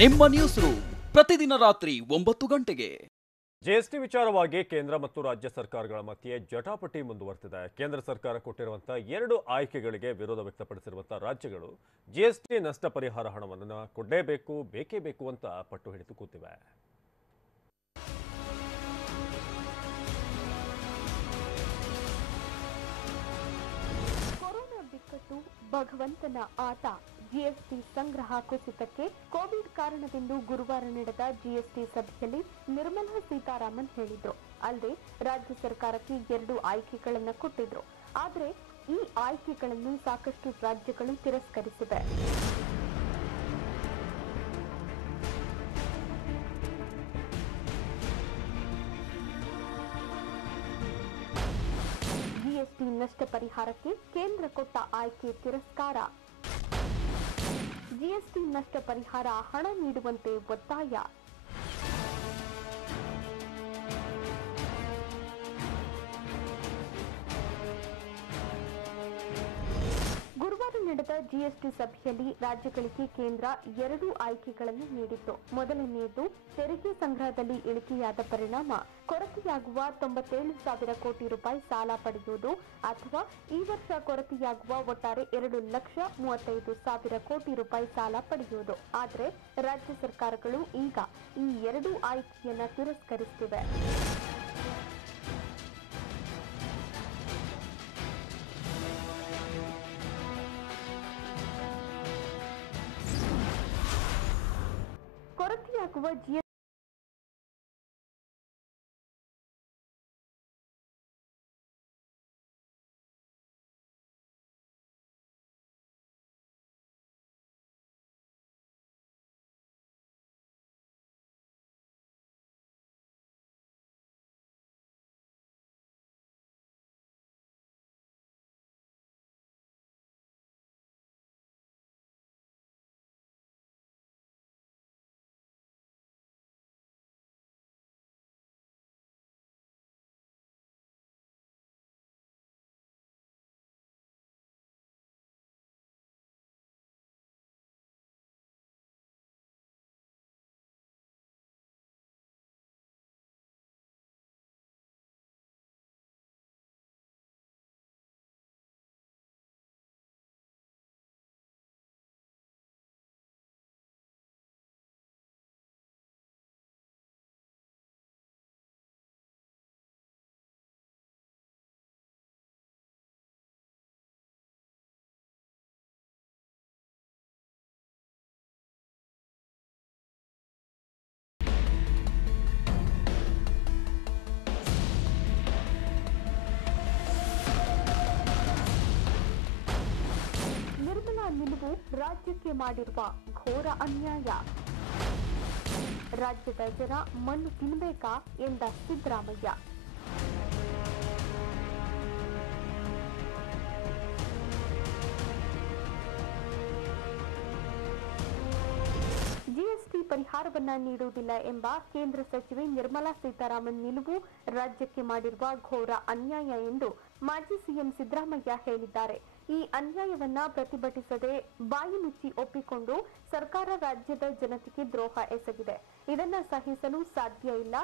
ನಿಮ್ಮ news room ಪ್ರತಿದಿನ ರಾತ್ರಿ 9 ಗಂಟೆಗೆ. ಜಿಎಸ್ಟಿ ವಿಚಾರವಾಗಿ ಕೇಂದ್ರ ಮತ್ತು ರಾಜ್ಯ ಸರ್ಕಾರಗಳ ಮಧ್ಯೆ ಜಟಾಪಟಿ ಮುಂದುವರೆದಿದೆ. ಕೇಂದ್ರ ಸರ್ಕಾರ ಕೊಟ್ಟಿರುವಂತಹ 2 ಆಯ್ಕೆಗಳಿಗೆ ವಿರೋಧ ವ್ಯಕ್ತಪಡಿಸಿರುವಂತಹ ರಾಜ್ಯಗಳು ಜಿಎಸ್ಟಿ ನಷ್ಟ ಪರಿಹಾರ ಹಣವನ್ನು ಕೊಡಲೇಬೇಕು, ಬೇಕೇ ಬೇಕು ಅಂತ ಪಟ್ಟು ಹಿಡಿದು ಕೂತಿವೆ. ಕೊರೋನಾ ಬಿಕ್ಕಟ್ಟು, ಭಗವಂತನ ಆಟ, ಜಿಎಸ್ಟಿ ಸಂಗ್ರಹ ಕುಸಿತಕ್ಕೆ ಕೋವಿಡ್ ಕಾರಣವೆಂದು ಗುರುವಾರ ನಡೆದ ಜಿಎಸ್ಟಿ ಸಭೆಯಲ್ಲಿ ನಿರ್ಮಲಾ ಸೀತಾರಾಮನ್ ಹೇಳಿದ್ರು. ಅಲ್ಲದೆ ರಾಜ್ಯ ಸರ್ಕಾರಕ್ಕೆ 2 ಆಯ್ಕೆಗಳನ್ನು ಕೊಟ್ಟಿದ್ರು. ಆದರೆ ಈ ಆಯ್ಕೆಗಳನ್ನು ಸಾಕಷ್ಟು ರಾಜ್ಯಗಳು ತಿರಸ್ಕರಿಸಿವೆ. ಜಿಎಸ್ಟಿ ನಷ್ಟ ಪರಿಹಾರಕ್ಕೆ ಕೇಂದ್ರ ಕೊಟ್ಟ ಆಯ್ಕೆ ತಿರಸ್ಕಾರ. ಜಿಎಸ್ಟಿ ನಷ್ಟ ಪರಿಹಾರ ಹಣ ನೀಡುವಂತೆ ಒತ್ತಾಯ. ಗುರುವಾರ ನಡೆದ ಜಿಎಸ್ಟಿ ಸಭೆಯಲ್ಲಿ ರಾಜ್ಯಗಳಿಗೆ ಕೇಂದ್ರ 2 ಆಯ್ಕೆಗಳನ್ನು ನೀಡಿತ್ತು. ಮೊದಲನೆಯದು, ತೆರಿಗೆ ಸಂಗ್ರಹದಲ್ಲಿ ಇಳಿಕೆಯಾದ ಪರಿಣಾಮ ಕೊರತೆಯಾಗುವ 97,000 ಕೋಟಿ ರೂಪಾಯಿ ಸಾಲ ಪಡೆಯುವುದು, ಅಥವಾ ಈ ವರ್ಷ ಕೊರತೆಯಾಗುವ ಒಟ್ಟಾರೆ 2,35,000 ಕೋಟಿ ರೂಪಾಯಿ ಸಾಲ ಪಡೆಯುವುದು. ಆದರೆ ರಾಜ್ಯ ಸರ್ಕಾರಗಳು ಈಗ ಈ 2 ಆಯ್ಕೆಯನ್ನು ತಿರಸ್ಕರಿಸುತ್ತಿವೆ. ಕೊರತೆಯಾಗುವ ಜಿಎಸ್ಟಿ ನಿಲುವು ರಾಜ್ಯಕ್ಕೆ ಮಾಡಿರುವ ಘೋರ ಅನ್ಯಾಯ. ರಾಜ್ಯದ ಜನ ಮಣ್ಣು ತಿನ್ನಬೇಕಾ ಎಂದ ಸಿದ್ದರಾಮಯ್ಯ. ಜಿಎಸ್ಟಿ ಪರಿಹಾರವನ್ನ ನೀಡುವುದಿಲ್ಲ ಎಂಬ ಕೇಂದ್ರ ಸಚಿವೆ ನಿರ್ಮಲಾ ಸೀತಾರಾಮನ್ ನಿಲುವು ರಾಜ್ಯಕ್ಕೆ ಮಾಡಿರುವ ಘೋರ ಅನ್ಯಾಯ ಎಂದು ಮಾಜಿ ಸಿಎಂ ಸಿದ್ದರಾಮಯ್ಯ ಹೇಳಿದ್ದಾರೆ. ಈ ಅನ್ಯಾಯವನ್ನ ಪ್ರತಿಭಟಿಸದೆ ಬಾಯಿ ಮುಚ್ಚಿ ಒಪ್ಪಿಕೊಂಡು ಸರ್ಕಾರ ರಾಜ್ಯದ ಜನತೆಗೆ ದ್ರೋಹ ಎಸಗಿದೆ. ಇದನ್ನ ಸಹಿಸಲು ಸಾಧ್ಯ ಇಲ್ಲ.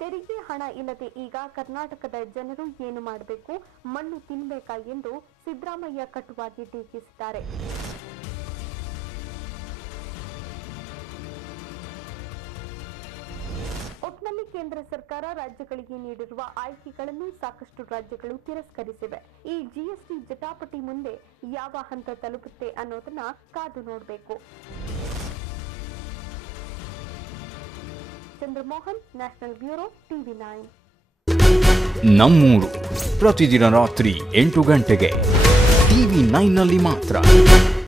ತೆರಿಗೆ ಹಣ ಇಲ್ಲದೆ ಈಗ ಕರ್ನಾಟಕದ ಜನರು ಏನು ಮಾಡಬೇಕು, ಮಣ್ಣು ತಿನ್ನಬೇಕಾ ಎಂದು ಸಿದ್ದರಾಮಯ್ಯ ಕಟುವಾಗಿ ಟೀಕಿಸಿದ್ದಾರೆ. ಒಟ್ನಲ್ಲಿ ಕೇಂದ್ರ ಸರ್ಕಾರ ರಾಜ್ಯಗಳಿಗೆ ನೀಡಿರುವ ಆಯ್ಕೆಗಳನ್ನು ಸಾಕಷ್ಟು ರಾಜ್ಯಗಳು ತಿರಸ್ಕರಿಸಿವೆ. ಈ ಜಿಎಸ್ಟಿ ಜಟಾಪಟಿ ಮುಂದೆ ಯಾವ ಹಂತ ತಲುಪುತ್ತೆ ಅನ್ನೋದನ್ನ ಕಾದು ನೋಡಬೇಕು. Chandramohan, national bureau, TV9. ನಮ್ಮೂರು ಪ್ರತಿದಿನ ರಾತ್ರಿ 8 ಗಂಟೆಗೆ TV9 ನಲ್ಲಿ ಮಾತ್ರ.